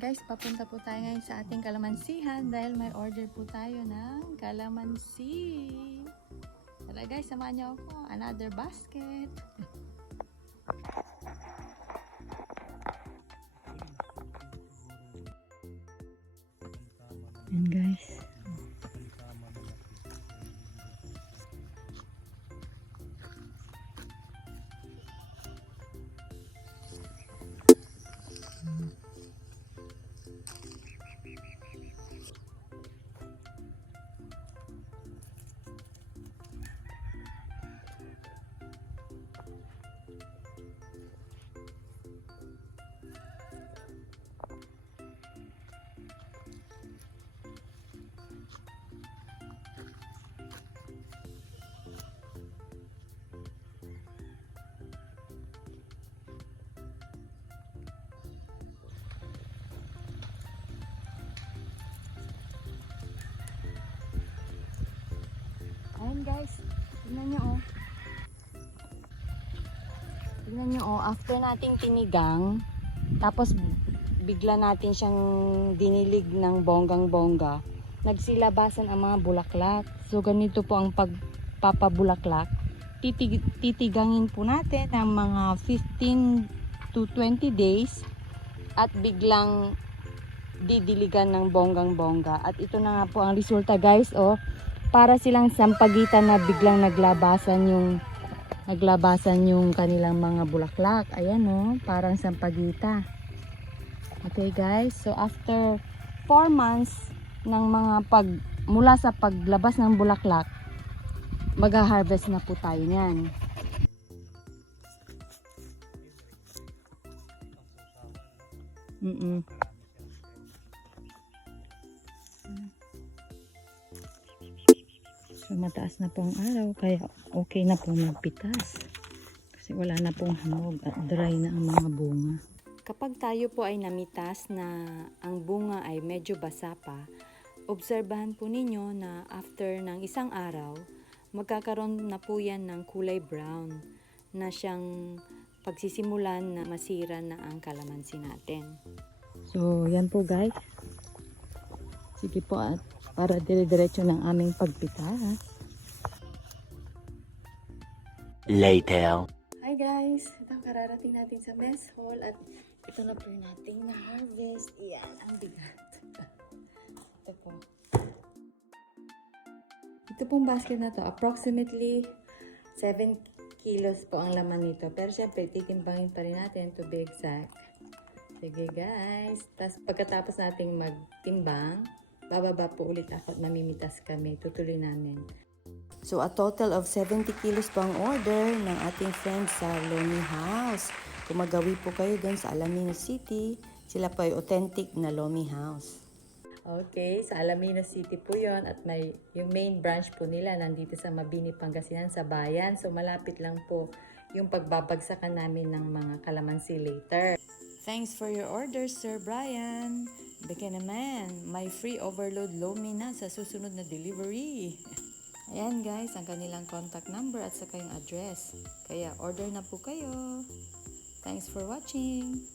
guys, papunta po tayo ngayon sa ating kalamansihan dahil may order po tayo ng kalamansi. Tara guys, samahan niyo ako. Another basket. Guys, tingnan nyo oh. Tingnan nyo oh, after nating tinigang, tapos bigla natin siyang dinilig ng bonggang-bongga, nagsilabasan ang mga bulaklak. So ganito po ang pagpapabulaklak. Titig titigangin po natin ng mga 15 to 20 days at biglang didiligan ng bonggang-bongga. At ito na nga po ang resulta guys, oh para silang sampagitan na biglang naglabasan yung naglabasan yung kanilang mga bulaklak. Ayan oh, parang sampagita. Okay guys, so after 4 months ng mga pag mula sa paglabas ng bulaklak, mag-harvest na po tayo niyan. Mm-mm. So mataas na po ang araw kaya okay na po magpitas. Kasi wala na pong hamog at dry na ang mga bunga. Kapag tayo po ay namitas na ang bunga ay medyo basa pa, obserbahan po ninyo na after ng isang araw, magkakaroon na po yan ng kulay brown na siyang pagsisimulan na masira na ang kalamansi natin. So, yan po guys. Sige po at para dire-diretso ng aming pagpitas. Later. Hi guys! Ito ang kararating natin sa mess hall at ito na po yung nating na-harvest. Iyan, ang bigat. ito po. Ito pong basket na to, approximately 7 kilos po ang laman nito. Pero syempre, titimbangin pa rin natin to be exact. Sige guys. Tapos pagkatapos nating magtimbang, bababa po ulit ako at mamimitas kami. Tutuloy namin. So, a total of 70 kilos po ang order ng ating friends sa Lomi House. Kung magawi po kayo dun sa Alamino City, sila po ay authentic na Lomi House. Okay, sa Alamino City po yon at may yung main branch po nila nandito sa Mabini, Pangasinan sa bayan. So malapit lang po yung pagbabagsakan namin ng mga kalamansi later. Thanks for your order, Sir Brian. Baka naman, may free overload lomi na sa susunod na delivery. Ayan guys, ang kanilang contact number at saka yung address. Kaya order na po kayo. Thanks for watching.